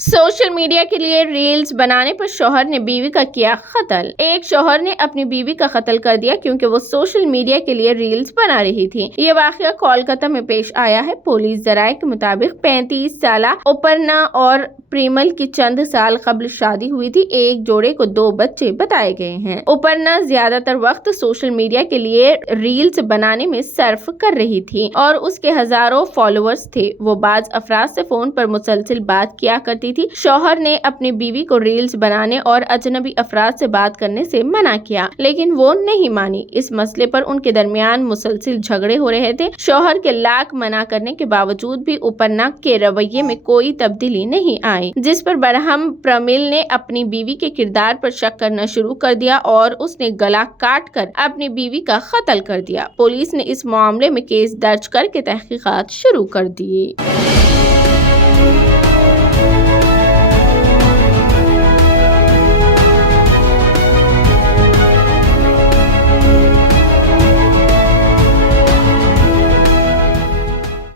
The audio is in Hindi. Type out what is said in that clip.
सोशल मीडिया के लिए रील्स बनाने पर शौहर ने बीवी का किया कत्ल। एक शौहर ने अपनी बीवी का कत्ल कर दिया क्योंकि वो सोशल मीडिया के लिए रील्स बना रही थी। ये वाकया कोलकाता में पेश आया है। पुलिस जराये के मुताबिक 35 साल उपर्ना और प्रेमल की चंद साल कबल शादी हुई थी। एक जोड़े को 2 बच्चे बताए गए हैं। उपर्ना ज्यादातर वक्त सोशल मीडिया के लिए रील्स बनाने में सर्फ कर रही थी और उसके हजारों फॉलोअर्स थे। वो बाज अफराद से फोन पर मुसलसल बात किया करती थी। शौहर ने अपनी बीवी को रील्स बनाने और अजनबी अफराद से बात करने से मना किया, लेकिन वो नहीं मानी। इस मसले पर उनके दरमियान मुसलसल झगड़े हो रहे थे। शौहर के लाख मना करने के बावजूद भी उपर्ना के रवैये में कोई तब्दीली नहीं आई, जिस पर बरहम प्रमिल ने अपनी बीवी के किरदार पर शक करना शुरू कर दिया और उसने गला काट कर अपनी बीवी का कत्ल कर दिया। पुलिस ने इस मामले में केस दर्ज करके तहकीकात शुरू कर दी।